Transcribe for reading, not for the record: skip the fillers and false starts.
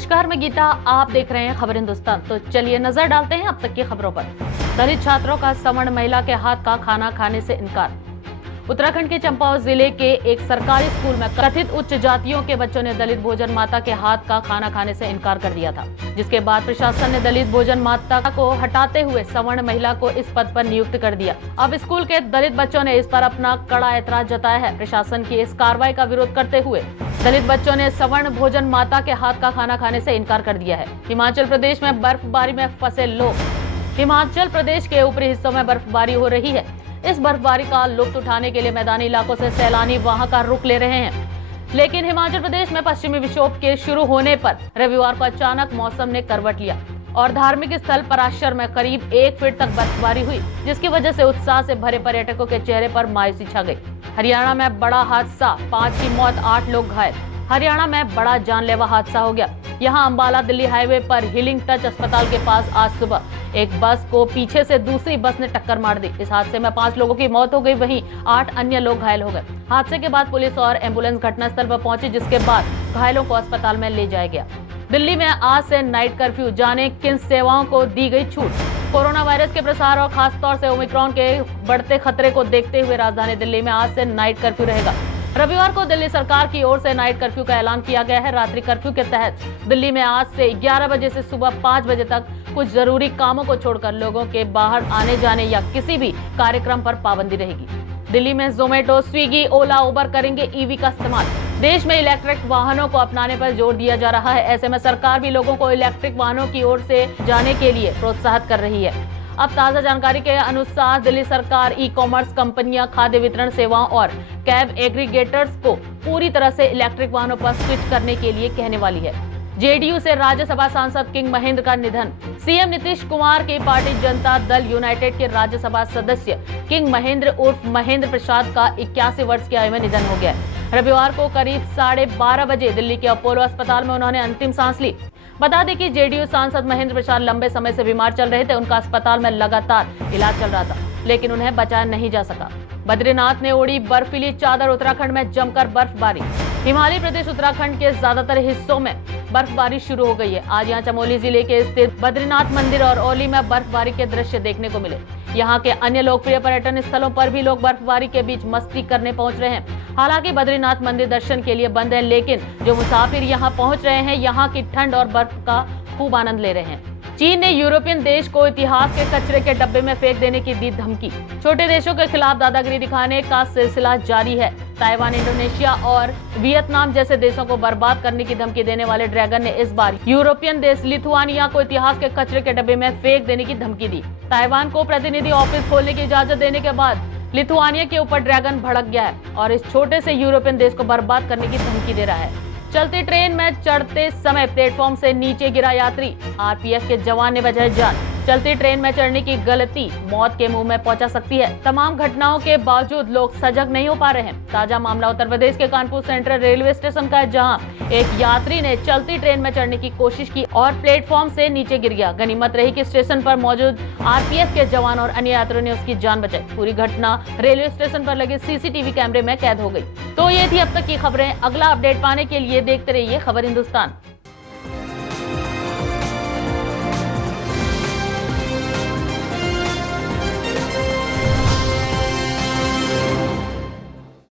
नमस्कार, मैं गीता। आप देख रहे हैं खबर हिंदुस्तान। तो चलिए नजर डालते हैं अब तक की खबरों पर। दलित छात्रों का सवर्ण महिला के हाथ का खाना खाने से इनकार। उत्तराखंड के चंपावत जिले के एक सरकारी स्कूल में कथित उच्च जातियों के बच्चों ने दलित भोजन माता के हाथ का खाना खाने से इनकार कर दिया था, जिसके बाद प्रशासन ने दलित भोजन माता को हटाते हुए सवर्ण महिला को इस पद पर नियुक्त कर दिया। अब स्कूल के दलित बच्चों ने इस पर अपना कड़ा ऐतराज जताया है। प्रशासन की इस कार्रवाई का विरोध करते हुए दलित बच्चों ने सवर्ण भोजन माता के हाथ का खाना खाने से इनकार कर दिया है। हिमाचल प्रदेश में बर्फबारी में फंसे लोग। हिमाचल प्रदेश के ऊपरी हिस्सों में बर्फबारी हो रही है। इस बर्फबारी का लुत्फ उठाने के लिए मैदानी इलाकों से सैलानी वहां का रुख ले रहे हैं, लेकिन हिमाचल प्रदेश में पश्चिमी विक्षोभ के शुरू होने पर रविवार को अचानक मौसम ने करवट लिया और धार्मिक स्थल पराशर में करीब 1 फीट तक बर्फबारी हुई, जिसकी वजह से उत्साह से भरे पर्यटकों के चेहरे पर मायूसी छा गई। हरियाणा में बड़ा हादसा, 5 की मौत, 8 लोग घायल। हरियाणा में बड़ा जानलेवा हादसा हो गया। यहां अंबाला दिल्ली हाईवे पर हीलिंग टच अस्पताल के पास आज सुबह एक बस को पीछे से दूसरी बस ने टक्कर मार दी। इस हादसे में 5 लोगों की मौत हो गई, वहीं 8 अन्य लोग घायल हो गए। हादसे के बाद पुलिस और एम्बुलेंस घटनास्थल पर पहुंची, जिसके बाद घायलों को अस्पताल में ले जाया गया। दिल्ली में आज से नाइट कर्फ्यू, जाने किन सेवाओं को दी गई छूट। कोरोना वायरस के प्रसार और खासतौर से ओमिक्रॉन के बढ़ते खतरे को देखते हुए राजधानी दिल्ली में आज से नाइट कर्फ्यू रहेगा। रविवार को दिल्ली सरकार की ओर से नाइट कर्फ्यू का ऐलान किया गया है। रात्रि कर्फ्यू के तहत दिल्ली में आज से 11 बजे से सुबह 5 बजे तक कुछ जरूरी कामों को छोड़कर लोगों के बाहर आने जाने या किसी भी कार्यक्रम पर पाबंदी रहेगी। दिल्ली में जोमेटो, स्विगी, ओला, उबर करेंगे ईवी का इस्तेमाल। देश में इलेक्ट्रिक वाहनों को अपनाने पर जोर दिया जा रहा है। ऐसे में सरकार भी लोगों को इलेक्ट्रिक वाहनों की ओर से जाने के लिए प्रोत्साहित कर रही है। अब ताजा जानकारी के अनुसार दिल्ली सरकार ई-कॉमर्स कंपनियां, खाद्य वितरण सेवाओं और कैब एग्रीगेटर्स को पूरी तरह से इलेक्ट्रिक वाहनों पर स्विच करने के लिए कहने वाली है। जेडीयू से राज्यसभा सांसद किंग महेंद्र का निधन। सीएम नीतीश कुमार की पार्टी जनता दल यूनाइटेड के राज्यसभा सदस्य किंग महेंद्र उर्फ महेंद्र प्रसाद का 81 वर्ष की आयु में निधन हो गया। रविवार को करीब 12:30 बजे दिल्ली के अपोलो अस्पताल में उन्होंने अंतिम सांस ली। बता दें कि जेडीयू सांसद महेंद्र प्रसाद लंबे समय से बीमार चल रहे थे। उनका अस्पताल में लगातार इलाज चल रहा था, लेकिन उन्हें बचाया नहीं जा सका। बद्रीनाथ ने ओढ़ी बर्फीली चादर, उत्तराखंड में जमकर बर्फबारी। हिमालय प्रदेश उत्तराखंड के ज्यादातर हिस्सों में बर्फबारी शुरू हो गई है। आज यहाँ चमोली जिले के स्थित बद्रीनाथ मंदिर और औली में बर्फबारी के दृश्य देखने को मिले। यहाँ के अन्य लोकप्रिय पर्यटन स्थलों पर भी लोग बर्फबारी के बीच मस्ती करने पहुंच रहे हैं। हालांकि बद्रीनाथ मंदिर दर्शन के लिए बंद है, लेकिन जो मुसाफिर यहाँ पहुंच रहे हैं, यहाँ की ठंड और बर्फ का खूब आनंद ले रहे हैं। चीन ने यूरोपियन देश को इतिहास के कचरे के डब्बे में फेंक देने की दी धमकी। छोटे देशों के खिलाफ दादागिरी दिखाने का सिलसिला जारी है। ताइवान, इंडोनेशिया और वियतनाम जैसे देशों को बर्बाद करने की धमकी देने वाले ड्रैगन ने इस बार यूरोपियन देश लिथुआनिया को इतिहास के कचरे के डब्बे में फेंक देने की धमकी दी। ताइवान को प्रतिनिधि ऑफिस खोलने की इजाजत देने के बाद लिथुआनिया के ऊपर ड्रैगन भड़क गया है और इस छोटे से यूरोपियन देश को बर्बाद करने की धमकी दे रहा है। चलती ट्रेन में चढ़ते समय प्लेटफॉर्म से नीचे गिरा यात्री, आरपीएफ के जवान ने बचाई जान। चलती ट्रेन में चढ़ने की गलती मौत के मुंह में पहुंचा सकती है। तमाम घटनाओं के बावजूद लोग सजग नहीं हो पा रहे हैं। ताजा मामला उत्तर प्रदेश के कानपुर सेंट्रल रेलवे स्टेशन का है, जहां एक यात्री ने चलती ट्रेन में चढ़ने की कोशिश की और प्लेटफॉर्म से नीचे गिर गया। गनीमत रही कि स्टेशन पर मौजूद आरपीएफ के जवान और अन्य यात्रियों ने उसकी जान बचाई। पूरी घटना रेलवे स्टेशन पर लगे सीसीटीवी कैमरे में कैद हो गई। तो ये थी अब तक की खबरें। अगला अपडेट पाने के लिए देखते रहिए खबर हिंदुस्तान।